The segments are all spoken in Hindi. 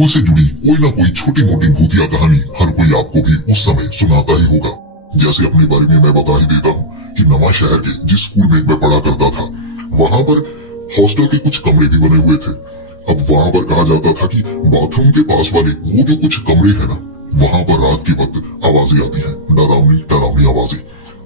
स्कूल से जुड़ी कोई ना कोई छोटी मोटी भूतिया कहानी हर कोई आपको भी उस समय सुनाता ही होगा। जैसे अपने बारे में मैं बता ही देता हूँ कि नवा शहर के जिस स्कूल में मैं पढ़ा करता था वहाँ पर हॉस्टल के कुछ कमरे भी बने हुए थे। अब वहाँ पर कहा जाता था कि बाथरूम के पास वाले वो जो कुछ कमरे हैं ना, वहाँ पर रात के वक्त आवाजें आती हैं, डरावनी डरावनी आवाजें।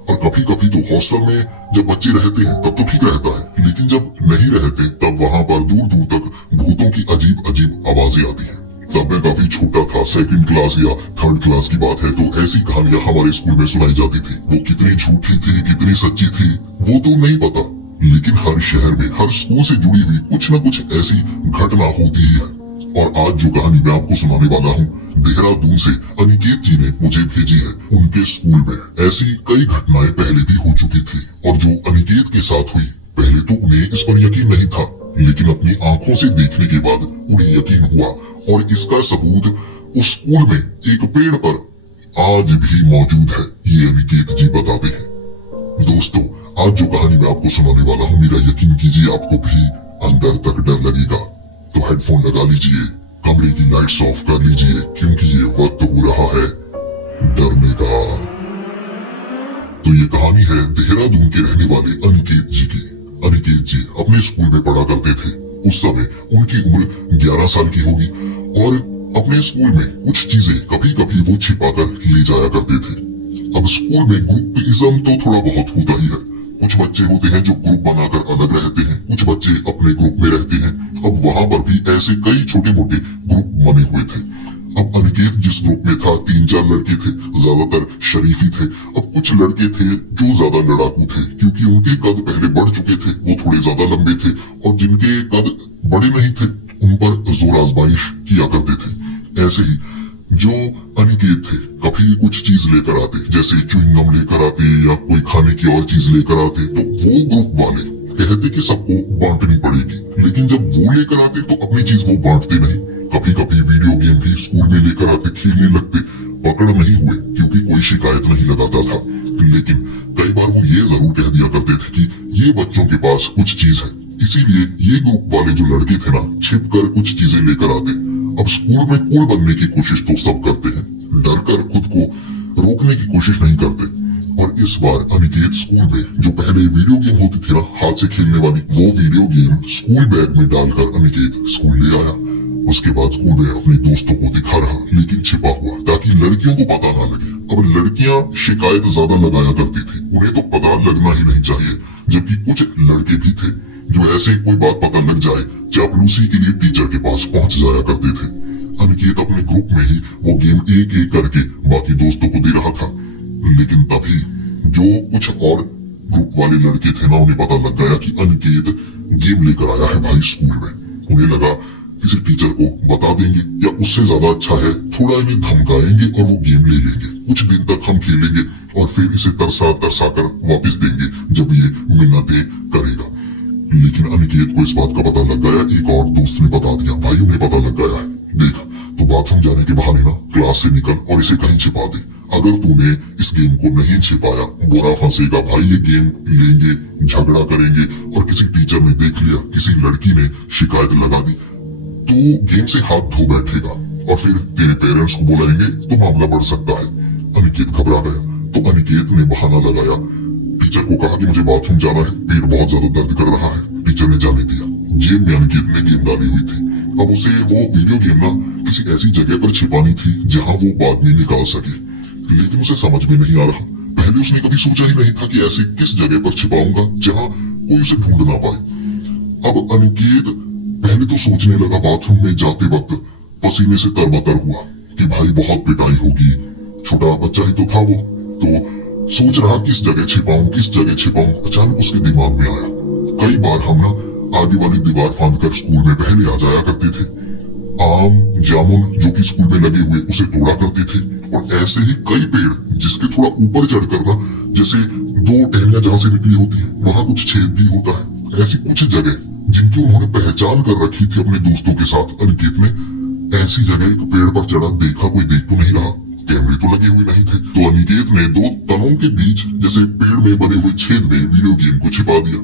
और कभी कभी तो हॉस्टल में जब बच्चे रहते हैं तब तो ठीक रहता है, लेकिन जब नहीं रहते तब वहाँ पर दूर दूर तक भूतों की अजीब अजीब आवाजें आती हैं। तब मैं काफी छोटा था, सेकंड क्लास या थर्ड क्लास की बात है, तो ऐसी कहानियां हमारे स्कूल में सुनाई जाती थी। वो कितनी झूठी थी कितनी सच्ची थी वो तो नहीं पता, लेकिन हर शहर में हर स्कूल से जुड़ी हुई कुछ न कुछ ऐसी घटना होती ही है। और आज जो कहानी मैं आपको सुनाने वाला हूँ देहरादून से अनिकेत जी ने मुझे भेजी है। उनके स्कूल में ऐसी कई घटनाएं पहले भी हो चुकी थी और जो अनिकेत के साथ हुई पहले तो उन्हें इस पर यकीन नहीं था, लेकिन अपनी आंखों से देखने के बाद उन्हें यकीन हुआ। और इसका सबूत उस स्कूल में एक पेड़ पर आज भी मौजूद है, ये अनिकेत जी बताते हैं। दोस्तों, आज जो कहानी मैं आपको सुनाने वाला हूँ, मेरा यकीन कीजिए आपको भी अंदर तक डर लगेगा। तो हेडफोन लगा लीजिए, कमरे की लाइट्स ऑफ कर लीजिए, क्योंकि ये वक्त हो रहा है डरने का। तो ये कहानी है देहरादून के रहने वाले अनिकेत जी की। अनिकेत जी अपने स्कूल में पढ़ा करते थे। उस समय उनकी उम्र 11 साल की होगी और अपने स्कूल में कुछ चीजें कभी कभी वो छिपाकर ले जाया करते थे। अब स्कूल में ग्रुपिज्म तो थोड़ा बहुत होता ही है। कुछ बच्चे होते हैं जो ग्रुप बनाकर अलग रहते हैं, कुछ बच्चे अपने ग्रुप में रहते हैं। अब वहाँ पर भी ऐसे कई छोटे मोटे ग्रुप बने हुए थे। अब अनिकेत जिस ग्रुप में था 3-4 लड़के थे, ज्यादातर शरीफी थे। अब कुछ लड़के थे जो ज्यादा लड़ाकू थे, क्योंकि उनके कद पहले बढ़ चुके थे, वो थोड़े ज्यादा लंबे थे। और जिनके कद बड़े नहीं थे उन पर जोर आजमाइश किया करते थे। ऐसे ही जो अनिकेत थे कभी कुछ चीज लेकर आते, जैसे च्युइंगम लेकर आते या कोई खाने की और चीज लेकर आते, तो वो ग्रुप वाले कहते कि सबको बांटनी पड़ेगी। लेकिन जब वो लेकर आते तो अपनी चीज वो बांटते नहीं। कभी कभी वीडियो गेम भी स्कूल में लेकर आते, खेलने लगते। पकड़ नहीं हुए क्योंकि कोई शिकायत नहीं लगाता था, लेकिन कई बार वो ये जरूर कह दिया करते थे कि ये बच्चों के पास कुछ चीज है। इसीलिए ये ग्रुप वाले जो लड़के थे ना, छिप कर कुछ चीजें लेकर आते। अब स्कूल में कूल बनने की कोशिश तो सब करते हैं, डर कर खुद को रोकने की कोशिश नहीं करते। और इस बार अनिकेत स्कूल में जो पहले वीडियो गेम होती थी ना, हाथ से खेलने वाली, वो वीडियो गेम स्कूल बैग में डालकर अनिकेत स्कूल ले आया। उसके बाद स्कूल में अपने दोस्तों को दिखा रहा, लेकिन छिपा हुआ, ताकि लड़कियों को पता ना लगे। अब लड़कियां शिकायत ज्यादा लगाया करती थी, उन्हें तो पता लगना ही नहीं चाहिए। जबकि कुछ लड़के भी थे जो ऐसे कोई बात पता लग जाए चापलूसी के लिए टीचर के पास पहुंच जाया करते थे। अनिकेत अपने ग्रुप में ही वो गेम एक एक करके बाकी दोस्तों को दे रहा था, लेकिन तभी जो कुछ और ग्रुप वाले लड़के थे ना, उन्हें पता लग गया कि अनिकेत गेम लेकर आया है भाई स्कूल में। उन्हें लगा किसी टीचर को बता देंगे, या उससे ज्यादा अच्छा है थोड़ा इन्हें धमकाएंगे और वो गेम ले लेंगे। कुछ दिन तक हम खेलेंगे और फिर इसे तरसा तरसा कर वापिस देंगे जब ये मिन्नतें करेगा। लेकिन अनिकेत को इस बात का पता लग गया। एक और दोस्त ने बता दिया, भाई उन्हें पता लग गया है, देख तो बाथरूम जाने के बहाने ना क्लास से निकल और इसे कहीं छिपा दे। अगर तूने इस गेम को नहीं छिपाया बुरा फंसेगा भाई, ये गेम लेंगे, झगड़ा करेंगे, और किसी टीचर ने देख लिया, किसी लड़की ने शिकायत लगा दी, तो गेम से हाथ धो बैठेगा और फिर तेरे पेरेंट्स को बुलाएंगे तो मामला बढ़ सकता है। अनिकेत घबरा गया, तो अनिकेत ने बहाना लगाया, टीचर को कहा कि मुझे बाथरूम जाना है, पेट बहुत ज्यादा दर्द कर रहा है। टीचर ने जाने दिया। जेब में अनिकेत ने गेम डाली हुई थी। अब उसे वो वीडियो गेम ना किसी ऐसी जगह पर छिपानी थी जहां वो बाद में निकाल सके, लेकिन उसे समझ में नहीं आ रहा। पहले उसने कभी सोचा ही नहीं था कि ऐसे किस जगह पर छिपाऊंगा जहां कोई उसे ढूंढ ना पाए। अब अनिकेत पहले तो सोचने लगा, बाथरूम में जाते वक्त पसीने से तरबतर हुआ कि भाई बहुत पिटाई होगी, छोटा बच्चा ही तो था वो। तो सोच रहा किस जगह छिपाऊं किस जगह छिपाऊं। अचानक उसके दिमाग में आया, कई बार हम ना आगे वाली दीवार फांद कर स्कूल में पहले आ जाया करते थे। आम जामुन जो कि स्कूल में लगे हुए उसे तोड़ा करते थे, और ऐसे ही कई पेड़ जिसके थोड़ा ऊपर चढ़कर ना, जैसे 2 टहनियां जहां से निकली होती है वहां कुछ छेद भी होता है। ऐसी कुछ जगह जिनकी उन्होंने पहचान कर रखी थी अपने दोस्तों के साथ। अनिकेत ने ऐसी जगह एक पेड़ पर चढ़ा, देखा कोई देख तो नहीं रहा, कैमरे तो लगे हुए नहीं थे, तो अनिकेत ने 2 तनों के बीच जैसे पेड़ में बने हुए छेद में वीडियो गेम को छिपा दिया।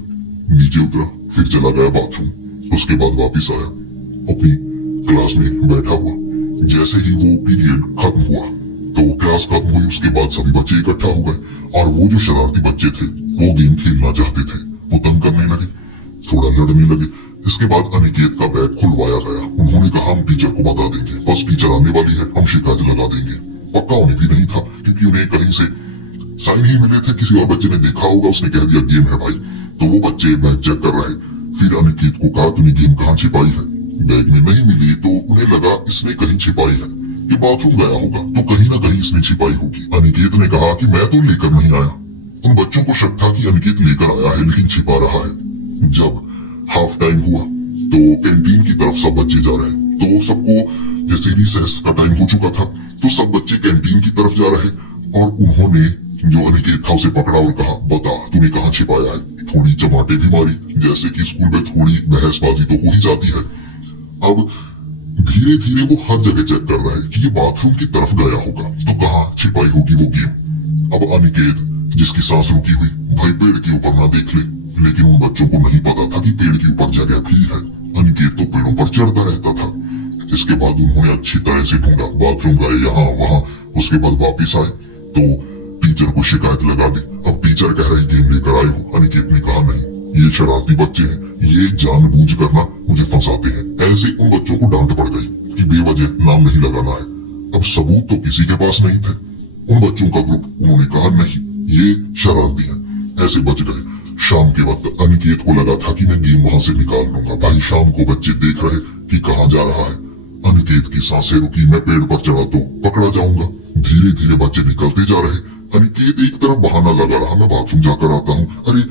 नीचे उतरा, फिर चला गया बाथरूम। उसके बाद वापिस आया, अपनी क्लास में बैठा हुआ। जैसे ही वो पीरियड खत्म हुआ तो क्लास खत्म हुई, उसके बाद सभी बच्चे इकट्ठा हो गए और वो जो शरारती बच्चे थे वो गेम खेलना चाहते थे, वो तंग करने लगे, थोड़ा लड़ने लगे। इसके बाद अनिकेत का बैग खुलवाया गया। उन्होंने कहा हम टीचर को बता देंगे, बस टीचर आने वाली है, हम शिकायत लगा देंगे। पक्का उन्हें भी नहीं था क्योंकि उन्हें कहीं से साइन ही मिले थे, किसी और बच्चे ने देखा होगा, उसने कह दिया गेम है भाई। तो वो बच्चे बैग चेक कर रहे, फिर अनिकेत को कहा तूने गेम कहाँ छिपाई है, बैग में नहीं मिली तो उन्हें लगा इसने कहीं छिपाई है, ये बाथरूम गया होगा तो कहीं ना कहीं इसने छिपाई होगी। अनिकेत ने कहा कि मैं तो लेकर नहीं आया। उन बच्चों को शक था कि अनिकेत लेकर आया है लेकिन छिपा रहा है। जब हाफ टाइम हुआ तो कैंटीन की तरफ सब बच्चे जा रहे, तो सबको जैसे रिसेस का टाइम हो चुका था तो सब बच्चे कैंटीन की तरफ जा रहे और उन्होंने जो अनिकेत था उसे पकड़ा और कहा बता तूने कहाँ छिपाया है। थोड़ी चमाटे भी मारी, जैसे कि स्कूल में थोड़ी बहसबाजी तो हो ही जाती है। अब धीरे धीरे वो हर जगह चेक कर रहा है कि ये बाथरूम की तरफ गया होगा तो कहाँ छिपाई होगी वो गेम। अब अनिकेत जिसकी सांस रुकी हुई, भाई पेड़ के ऊपर ना देख ले, लेकिन उन बच्चों को नहीं पता था कि पेड़ के ऊपर जगह भी है। अनिकेत तो पेड़ों पर चढ़ता रहता था। इसके बाद उन्होंने अच्छी तरह से ढूंढा, बाथरूम गए यहाँ वहाँ, उसके बाद वापिस आए तो टीचर को शिकायत लगा दी। अब टीचर कह रही गेम लेकर आए हो। अनिकेत ने कहा नहीं, ये शरारती बच्चे हैं, ये जानबूझ कर ना मुझे फंसाते हैं। ऐसे उन बच्चों को डांट पड़ गई कि बेवजह नाम नहीं लगाना है। अब सबूत तो किसी के पास नहीं थे। उन बच्चों का ग्रुप, उन्होंने कहा नहीं ये शरारती हैं, ऐसे बच गए। शाम के वक्त अनिकेत को लगा था कि मैं गेम वहां से निकाल लूंगा। भाई शाम को बच्चे देख रहे कि कहाँ जा रहा है। अनिकेत की सांसें रुकी, मैं पेड़ पर चढ़ा तो पकड़ा जाऊंगा। धीरे धीरे बच्चे निकलते जा रहे। अनिकेत एक तरफ बहाना लगा रहा, मैं बाथरूम जाकर आता हूँ, अरे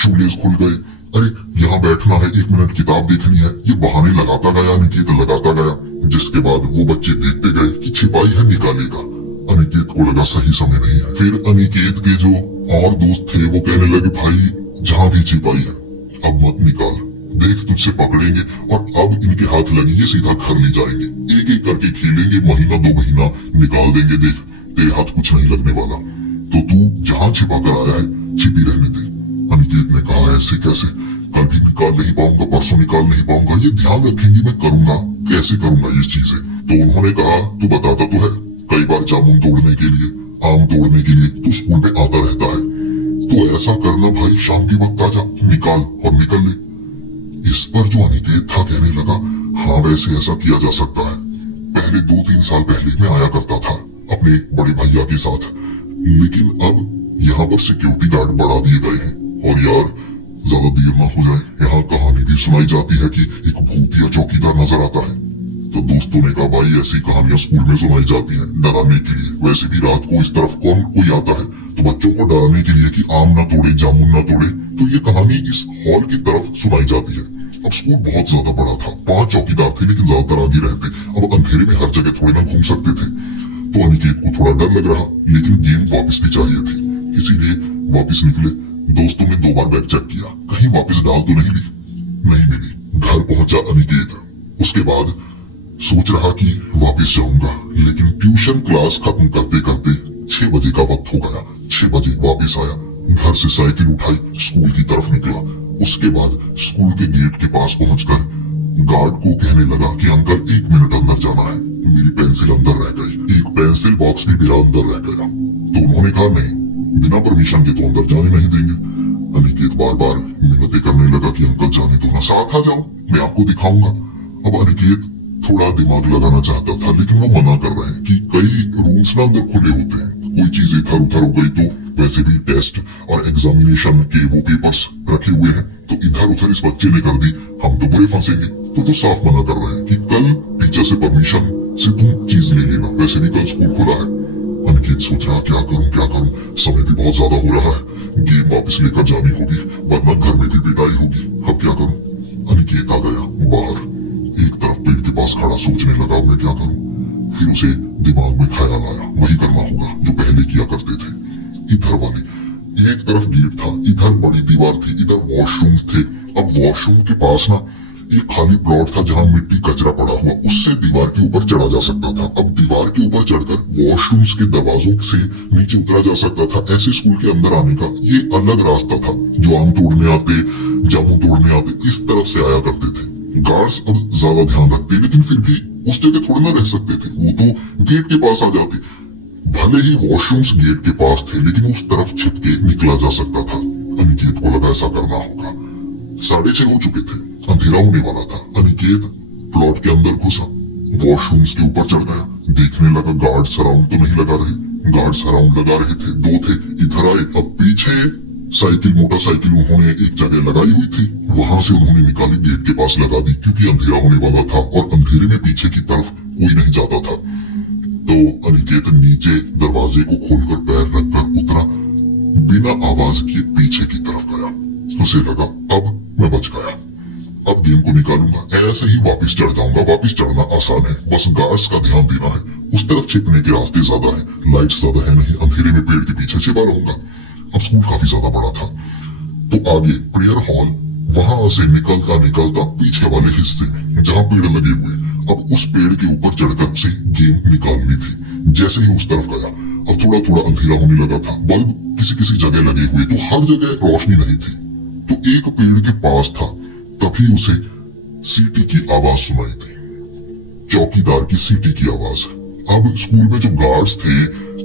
शूलेस खुल गए, अरे यहाँ बैठना है, 1 मिनट किताब देखनी है। ये बहाने लगाता गया अनिकेत, लगाता गया। जिसके बाद वो बच्चे देखते गए कि छिपाई है, निकालेगा। अनिकेत को लगा सही समय नहीं है। फिर अनिकेत के जो और दोस्त थे वो कहने लगे भाई जहां भी छिपाई है अब मत निकाल, देख तुझसे पकड़ेंगे और अब इनके हाथ लगी ये सीधा घर ले जाएंगे, एक एक करके खेलेंगे, महीना 2 महीना निकाल देंगे, देख तेरे हाथ कुछ नहीं लगने वाला, तो तू जहां छिपा कर आया है छिपी रहने दे। अनिकेत ने कहा ऐसे कैसे, कल भी निकाल नहीं पाऊंगा, परसों निकाल नहीं पाऊंगा, ये ध्यान रखेंगे मैं करूंगा, कैसे करूंगा ये चीजें। तो उन्होंने कहा तू बताता तो है कई बार जामुन तोड़ने के लिए, आम तोड़ने के लिए तू स्कूल में आता रहता है, तो ऐसा करना भाई शाम के वक्त आजा, निकाल और निकल ले। इस पर जो अनिकेत था कहने लगा हाँ वैसे ऐसा किया जा सकता है, पहले 2-3 साल पहले मैं आया करता था अपने बड़े भैया के साथ, लेकिन अब यहाँ पर सिक्योरिटी गार्ड बढ़ा दिए गए हैं। और यार ज्यादा देर ना हो जाए, यहाँ कहानी भी सुनाई जाती है कि एक भूतिया चौकीदार नजर आता है। तो दोस्तों ने कहा भाई ऐसी कहानियां स्कूल में सुनाई जाती हैं डराने के लिए, वैसे भी रात को इस तरफ कौन कोई आता है, तो बच्चों को डराने के लिए कि आम ना तोड़े जामुन ना तोड़े, तो ये कहानी इस हॉल की तरफ सुनाई जाती है। अब स्कूल बहुत ज्यादा बड़ा था, 5 चौकीदार थे लेकिन ज्यादातर आगे रहते। अब अंधेरे में हर जगह थोड़े ना घूम सकते थे, तो अनिकेत को थोड़ा डर लग रहा, लेकिन गेम वापस भी चाहिए थी, इसीलिए वापस निकले। दोस्तों ने 2 बार बैग चेक किया, कहीं वापस डाल तो नहीं ली, नहीं मिली। घर पहुंचा अनिकेत, उसके बाद सोच रहा कि वापस जाऊंगा, लेकिन ट्यूशन क्लास खत्म करते करते 6 बजे का वक्त हो गया। 6 बजे वापस आया, घर से साइकिल उठाई, स्कूल की तरफ निकला। उसके बाद स्कूल के गेट के पास पहुंचकर गार्ड को कहने लगा कि अंकल 1 मिनट अंदर जाना है, मेरी पेंसिल अंदर रह गई। एक पेंसिल बॉक्स भी मेरा अंदर रह गया। तो उन्होंने कहा नहीं, बिना परमिशन के तो अंदर जाने नहीं देंगे। अनिकेत बार बार मिन्नतें करने लगा कि अंकल जाने दो ना, साथ आ जाओ, मैं आपको दिखाऊंगा। अब अनिकेत थोड़ा दिमाग लगाना चाहता था, लेकिन वो मना कर रहे हैं कि कई रूम्स ना अंदर खुले होते हैं, कोई चीज इधर उधर हो गई तो वैसे भी टेस्ट और एग्जामिनेशन के वो पेपर्स रखे हुए हैं, तो इधर उधर इस बच्चे ने कर दी, हम तो बुरे फंसेंगे। तो वो साफ मना कर रहे हैं कि कल टीचर से परमिशन से तुम चीज ले लेना, वैसे भी कल स्कूल खुला है। अनिकेत सोच रहा क्या करूं, समय भी बहुत ज्यादा हो रहा है, गेम वापस लेकर जानी होगी वरना घर में भी पिटाई होगी, अब क्या करूं। अनिकेत आ गया बाहर, एक तरफ पेड़ के पास खड़ा सोचने लगा मैं क्या करूं। फिर उसे दिमाग में ख्याल आया वही करना होगा जो पहले किया करते थे। इधर वाले एक तरफ गेट था, इधर बड़ी दीवार थी, इधर वॉशरूम्स थे। अब वॉशरूम के पास ना एक खाली प्लॉट था जहां मिट्टी कचरा पड़ा हुआ, उससे दीवार के ऊपर चढ़ा जा सकता था। अब दीवार के ऊपर चढ़कर वॉशरूम्स के दरवाजों से नीचे उतरा जा सकता था। ऐसे स्कूल के अंदर आने का ये अलग रास्ता था। जो आम तोड़ने आते, जामुन तोड़ने आते, इस तरफ से आया करते थे। गार्ड्स अब ज्यादा ध्यान रखते, लेकिन फिर भी उस जगह थोड़ी ना रह सकते थे, वो तो गेट के पास आ जाते। भले ही वॉशरूम्स गेट के पास थे, लेकिन उस तरफ छिप के निकला जा सकता था। अनिकेत को लगा ऐसा करना होगा। 6:30 हो चुके थे, अंधेरा होने वाला था। अनिकेत प्लॉट के अंदर घुसा, वॉशरूम्स के ऊपर चढ़ गया, देखने लगा गार्ड्स अराउंड तो नहीं लगा रहे। गार्ड्स अराउंड लगा रहे थे, 2 थे, इधर आए। अब पीछे साइकिल, मोटरसाइकिल उन्होंने एक जगह लगाई हुई थी, वहां से उन्होंने निकाली, गेट के पास लगा दी, क्योंकि अंधेरा होने वाला था और अंधेरे में पीछे की तरफ कोई नहीं जाता था। तो अनिकेत नीचे दरवाजे को खोलकर पैर रखकर उतरा, बिना आवाज के पीछे की तरफ गया। उसे लगा अब मैं बच गया, अब गेम को निकालूंगा, ऐसे ही वापस चढ़ जाऊंगा। वापस चढ़ना आसान है, बस गार्ड्स का ध्यान देना है। उस तरफ छिपने के रास्ते ज्यादा है, लाइट्स ज्यादा है नहीं, अंधेरे में पेड़ के पीछे छिपा रहूंगा। अब स्कूल काफी ज्यादा बड़ा था, तो आगे प्रेयर हॉल, वहां से निकलता निकलता पीछे वाले हिस्से में जहां पेड़ लगे हुए, अब उस पेड़ के ऊपर चढ़कर उसे गेम निकालनी थी। जैसे ही उस तरफ गया, अब थोड़ा थोड़ा अंधेरा होने लगा था, बल्ब किसी किसी जगह लगे हुए, तो हर जगह रोशनी नहीं थी। तो एक पेड़ के पास था, तभी उसे सीटी की आवाज सुनाई दी, चौकीदार की सीटी की आवाज। अब स्कूल में जो गार्ड्स थे,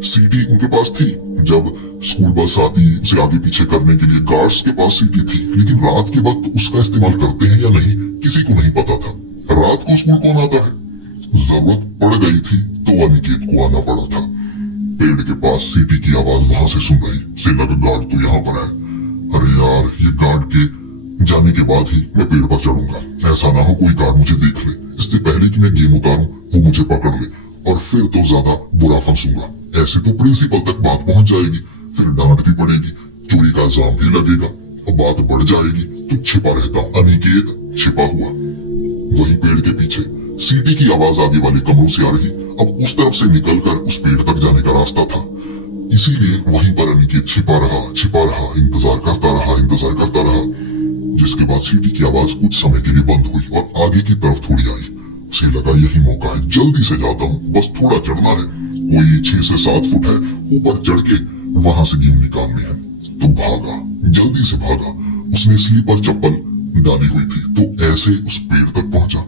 सीटी उनके पास थी। जब स्कूल बस आती उसे आगे पीछे करने के लिए गार्ड्स के पास सीटी थी, लेकिन रात के वक्त उसका इस्तेमाल करते हैं या नहीं किसी को नहीं पता था। रात को स्कूल कौन आता है? जरूरत पड़ गई थी तो अनिकेत को आना पड़ा था। पेड़ के पास सीटी की आवाज वहां से सुन रही, से लगा गार्ड तो यहाँ पर है। अरे यार, ये गार्ड के जाने के बाद ही मैं पेड़ पर चढ़ूंगा, ऐसा ना हो कोई गार्ड मुझे देख ले, इससे पहले कि मैं गेम उतारूं वो मुझे पकड़ ले, और फिर तो ज्यादा बुरा फंसूंगा। ऐसे तो प्रिंसिपल तक बात पहुंच जाएगी, फिर डांट भी पड़ेगी, चोरी का इल्जाम भी लगेगा और बात बढ़ जाएगी। तो छिपा रहता अनिकेत, छिपा हुआ वही पेड़ के पीछे। सीटी की आवाज आगे वाले कमरों से आ रही, अब उस तरफ से निकलकर उस पेड़ तक जाने का रास्ता था, इसीलिए वहीं पर अनिकेत छिपा रहा, इंतजार करता रहा। जिसके बाद सीटी की आवाज कुछ समय के लिए बंद हुई और आगे की तरफ थोड़ी आई। उसे लगा यही मौका है, जल्दी से जाता हूँ, बस थोड़ा चढ़ना है, कोई 6 से 7 फुट है, ऊपर चढ़ के वहां से गेम निकालनी है। तो भागा, जल्दी से भागा। उसने स्लीपर चप्पल डाली हुई थी, तो ऐसे उस पेड़ तक पहुंचा।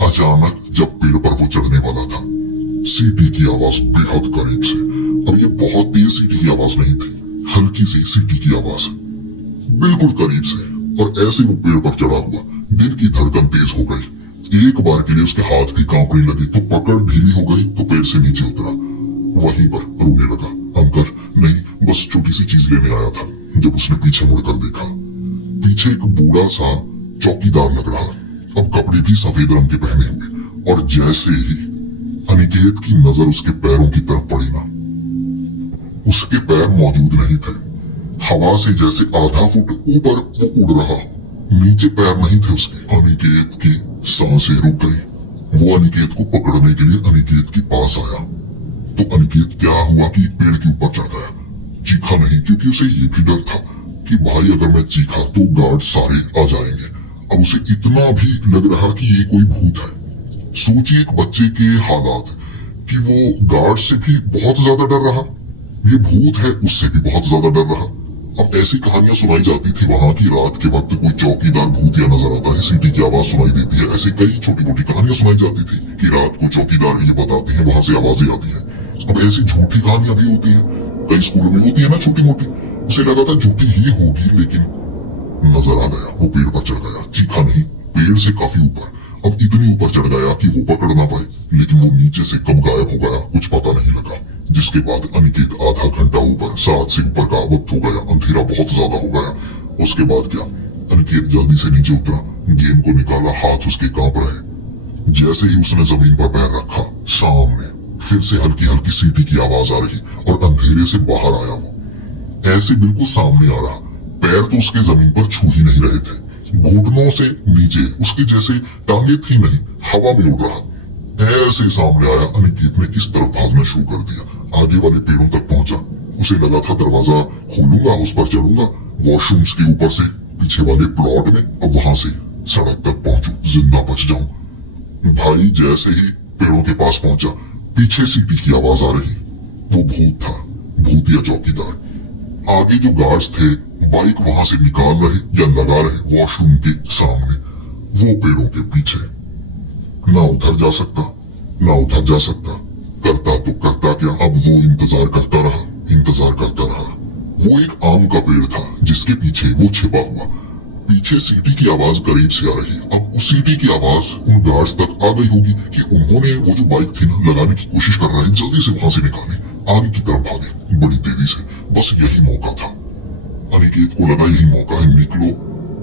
अचानक जब पेड़ पर वो चढ़ने वाला था, सीटी की आवाज बेहद करीब से, अब ये बहुत तेज सीटी की आवाज नहीं थी, हल्की सी सीटी की आवाज बिल्कुल करीब से, और ऐसे वो पेड़ पर चढ़ा हुआ। दिल की धड़कन तेज हो गई, एक बार के लिए उसके हाथ भी कांपने लगे, तो पकड़ ढीली हो गई, तो पेड़ से नीचे उतरा। वहीं पर रोने लगा। अंकल नहीं, बस छोटी सी चीज लेने आया था। जब उसने पीछे मुड़कर देखा, पीछे एक बूढ़ा सा चौकीदार लग रहा, अब कपड़े भी सफेद रंग के पहने हुए, और जैसे ही अनिकेत की नजर उसके पैरों की तरफ पड़ी ना, उसके पैर मौजूद नहीं थे। हवा से जैसे आधा फुट ऊपर वो उड़ रहा हो, नीचे पैर नहीं थे उसके। अनिकेत की सांसें रुक गई। वो अनिकेत को पकड़ने के लिए अनिकेत के पास आया, तो अनिकेत क्या हुआ कि पेड़ के ऊपर चढ़ गया। चीखा नहीं, क्योंकि उसे ये भी डर था कि भाई अगर मैं चीखा तो गार्ड सारे आ जाएंगे। अब उसे इतना भी लग रहा कि ये कोई भूत है। सोचिए एक बच्चे के हालात, कि वो गार्ड से भी बहुत ज्यादा डर रहा, ये भूत है उससे भी बहुत ज्यादा डर रहा। अब ऐसी कहानियां सुनाई जाती थी वहां की, रात के वक्त कोई चौकीदार भूतिया नजर आता है, सीटी की आवाज सुनाई देती है। ऐसे कई छोटी मोटी कहानियां सुनाई जाती थी कि रात को चौकीदार ये बताते हैं, वहां से आवाजें आती है। अब ऐसी झूठी कहानियां भी होती है, कई स्कूलों में होती है ना छोटी मोटी। उसे लगा था झूठी ही होगी, लेकिन नजर आ गया, वो पेड़ पर चढ़ गया। चीखा नहीं, पेड़ से काफी ऊपर, अब इतनी ऊपर चढ़ गया कि वो पकड़ ना पाए, लेकिन वो नीचे से कब गायब हो गया कुछ पता नहीं लगा। जिसके बाद अनिकेत आधा घंटा ऊपर, 7 से ऊपर का वक्त हो गया, अंधेरा बहुत ज्यादा हो गया। उसके बाद क्या, अनिकेत जल्दी से नीचे उतरा, गेम को निकाला, हाथ उसके कांप रहे। जैसे ही उसने जमीन पर पैर रखा, सामने फिर से हल्की हल्की सीटी की आवाज आ रही, और अंधेरे से बाहर आया वो, ऐसे बिल्कुल सामने आ रहा। पैर तो उसके जमीन पर छू ही नहीं रहे थे, घुटनों से नीचे उसके जैसे टांगे थी नहीं, हवा में उड़ रहा। ऐसे सामने आया, अनिकेत ने इस तरफ भागना शुरू कर दिया, आगे वाले पेड़ों तक पहुंचा। उसे लगा था दरवाजा खोलूंगा, उस पर चढ़ूंगा, वॉशरूम्स के ऊपर से पीछे वाले प्लॉट में, अब वहां से सड़क तक पहुंचू, जिंदा बच जाऊं। भाई जैसे ही पेड़ों के पास पहुंचा, पीछे सीटी की आवाज आ रही, वो भूत था, भूतिया चौकीदार। आगे जो गार्ड्स थे बाइक वहां से निकाल रहे या लगा रहे वॉशरूम के सामने, वो पेड़ों के पीछे। ना उधर जा सकता ना उधर जा सकता। करता तो करता क्या, अब वो इंतजार करता रहा, इंतजार करता रहा। वो एक आम का पेड़ था जिसके पीछे वो छिपा हुआ। पीछे सीटी की आवाज करीब से आ रही। अब उस सीटी की आवाज उन गार्ड्स तक आ गई होगी कि उन्होंने वो जो बाइक थी ना लगाने की कोशिश कर रहे हैं, जल्दी से वहां से निकाले, आगे की तरफ भागे बड़ी तेजी से। बस यही मौका था। अनिकेत को लगा यही मौका है, निकलो,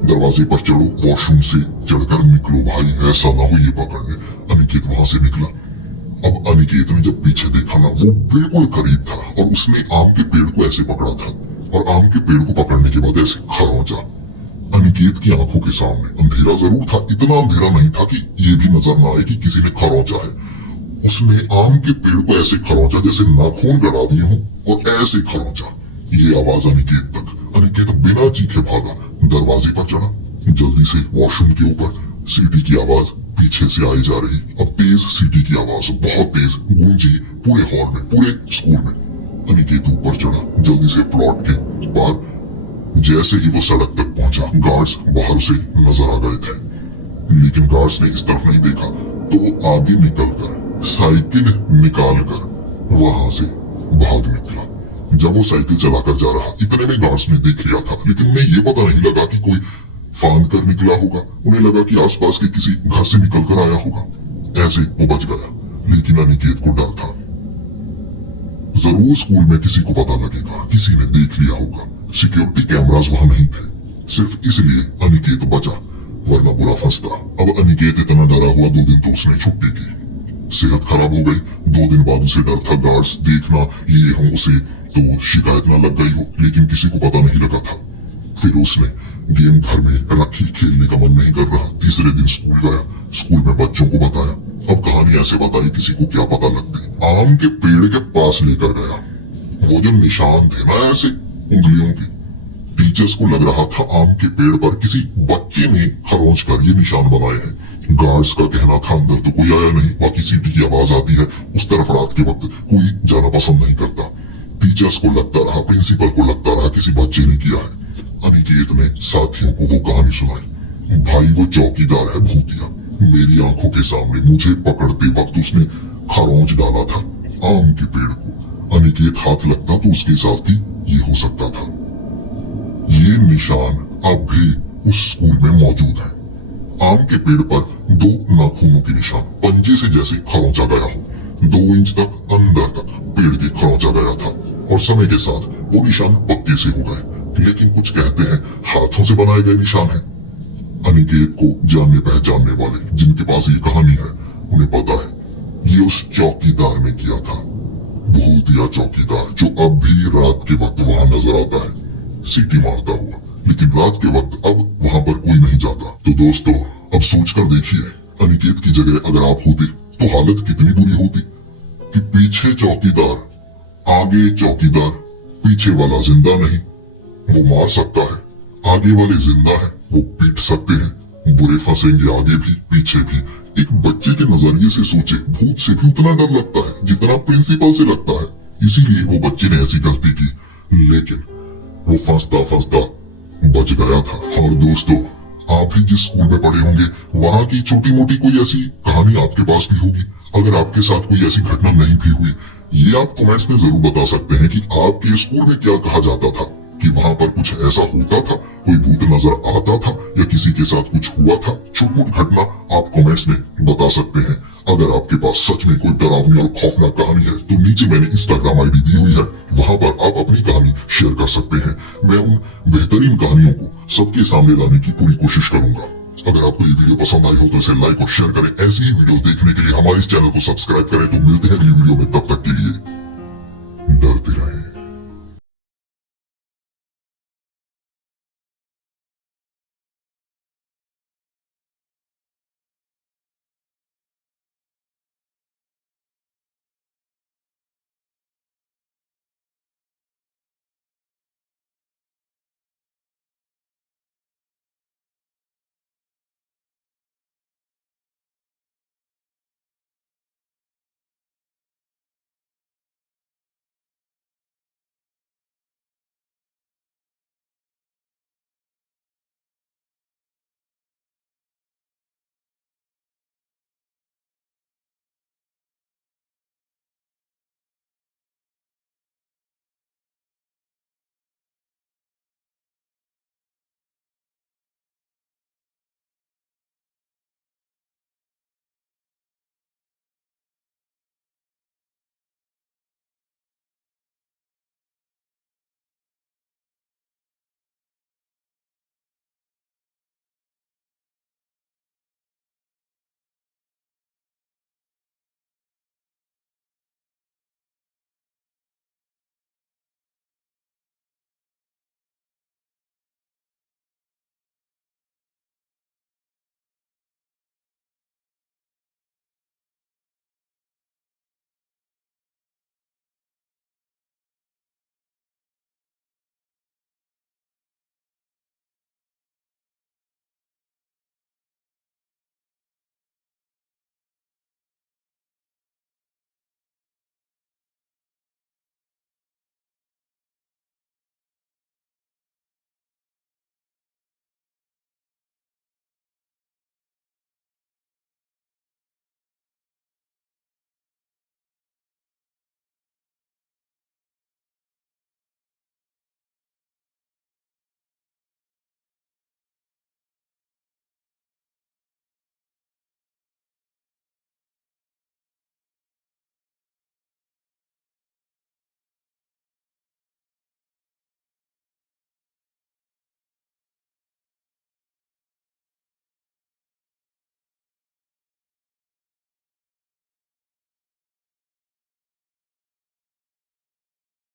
दरवाजे पर चढ़ो, वॉशरूम से चढ़कर निकलो भाई, ऐसा ना हो ये पकड़ने। अनिकेत वहां से निकला। अब अनिकेत ने जब पीछे देखा ना, वो बिल्कुल करीब था और उसने आम के पेड़ को ऐसे पकड़ा था और आम के पेड़ को पकड़ने के बाद ऐसे खरोंचा। अनिकेत की आंखों के सामने अंधेरा जरूर था, इतना अंधेरा नहीं था कि ये भी नजर ना आए कि किसी ने खरोंचा है। उसने आम के पेड़ को ऐसे खरोंचा जैसे नाखून गड़ा दिए हों और ऐसे खरोंचा। ये आवाज अनिकेत तक। अनिकेत बिना चीखे भागा, दरवाजे पर चढ़ा, जल्दी से वॉशरूम के ऊपर। सीटी की आवाज पीछे से आई जा रही। अब तेज सीटी की आवाज बहुत तेज गूंजी पूरे हॉल में, पूरे स्कूल में। अनिकेत ऊपर चढ़ा, जल्दी से प्लॉट के पार। जैसे ही वो सड़क तक पहुंचा, गार्ड्स बाहर से नजर आ गए थे, लेकिन गार्ड्स ने इस तरफ नहीं देखा तो वो आगे निकलकर साइकिल निकालकर वहां से भाग निकला। जब वो साइकिल चलाकर जा रहा, इतने में गार्ड्स ने देख लिया था, लेकिन उन्हें ये पता नहीं लगा कि कोई फांद कर निकला होगा। उन्हें लगा कि आसपास के किसी घर से निकलकर आया होगा। ऐसे वो बच गया, लेकिन अनिकेत को डर था, जरूर स्कूल में किसी को पता लगेगा, किसी ने देख लिया होगा। सिक्योरिटी कैमरास वहां नहीं थे, सिर्फ इसलिए अनिकेत बचा, वरना बुरा फंसता। अब अनिकेत इतना डरा हुआ 2 दिन तो उसने छुट्टी की। सेहत खराब हो गई। 2 दिन बाद उसे डर था गार्ड्स देखना ये हम उसे तो शिकायत ना लग गई हो, लेकिन किसी को पता नहीं लगा था। फिर उसने गेम घर में रखी, खेलने का मन नहीं कर रहा। तीसरे दिन स्कूल गया, स्कूल में बच्चों को बताया। अब कहानी ऐसे बताई, किसी को क्या पता लगती। आम के पेड़ के पास लेकर गया, वो जो निशान थे ना ऐसे उंगलियों के, टीचर्स को लग रहा था आम के पेड़ पर किसी बच्चे ने खरोंच कर ये निशान बनाए हैं। गार्ड्स का कहना था अंदर तो कोई आया नहीं, बाकी सीटी की आवाज आती है, उस तरफ रात के वक्त कोई जाना पसंद नहीं करता। टीचर्स को लगता रहा, प्रिंसिपल को लगता रहा किसी बच्चे ने किया है। अनिकेत ने साथियों को वो कहानी सुनाई। भाई वो चौकीदार है भूतिया, मेरी आंखों के सामने मुझे पकड़ते वक्त उसने खरोंच डाला था आम के पेड़ को। अनिकेत हाथ लगता तो उसके साथ भी ये हो सकता था। ये निशान अब भी उस स्कूल में मौजूद है। आम के पेड़ पर 2 नाखूनों के निशान, पंजे से जैसे खरोंचा गया हो। 2 इंच तक अंदर तक पेड़ के खरोंचा गया था और समय के साथ वो निशान पक्के से हो गए। लेकिन कुछ कहते हैं हाथों से बनाए गए निशान हैं। अनिकेत को जानने पहचानने वाले जिनके पास ये कहानी है, उन्हें पता है ये उस चौकीदार ने किया था। भूतिया चौकीदार जो अब भी रात के वक्त वहां नजर आता है, सीटी मारता हुआ। लेकिन रात के वक्त अब वहां पर कोई नहीं जाता। तो दोस्तों, अब सोचकर देखिए, अनिकेत की जगह अगर आप होते तो हालत कितनी बुरी होती कि पीछे चौकीदार, आगे चौकीदार, पीछे वाला जिंदा नहीं, वो मार सकता है, आगे वाले जिंदा है, वो पीट सकते हैं, बुरे फंसेंगे आगे भी पीछे भी। एक बच्चे के नजरिए से सोचे, भूत से भी उतना डर लगता है जितना प्रिंसिपल से लगता है। इसीलिए वो बच्चे ने ऐसी गलती की, लेकिन वो फंसता फंसता बच गया था। और दोस्तों, आप भी जिस स्कूल में पढ़े होंगे, वहां की छोटी मोटी कोई ऐसी कहानी आपके पास भी होगी। अगर आपके साथ कोई ऐसी घटना नहीं भी हुई, ये आप कमेंट्स में जरूर बता सकते हैं कि आपके स्कूल में क्या कहा जाता था, कि वहां पर कुछ ऐसा होता था, कोई भूत नजर आता था या किसी के साथ कुछ हुआ था। छोटी मोटी घटना आप कमेंट्स में बता सकते हैं। अगर आपके पास सच में कोई डरावनी और खौफनाक कहानी है तो नीचे मैंने इंस्टाग्राम आईडी दी हुई है, वहां पर आप अपनी कहानी शेयर कर सकते हैं। मैं उन बेहतरीन कहानियों को सबके सामने लाने की पूरी कोशिश करूंगा। अगर आपको ये वीडियो पसंद आई हो तो इसे लाइक और शेयर करें। ऐसी ही वीडियोस देखने के लिए हमारे इस चैनल को सब्सक्राइब करें। तो मिलते हैं अगली वीडियो में, तब तक के लिए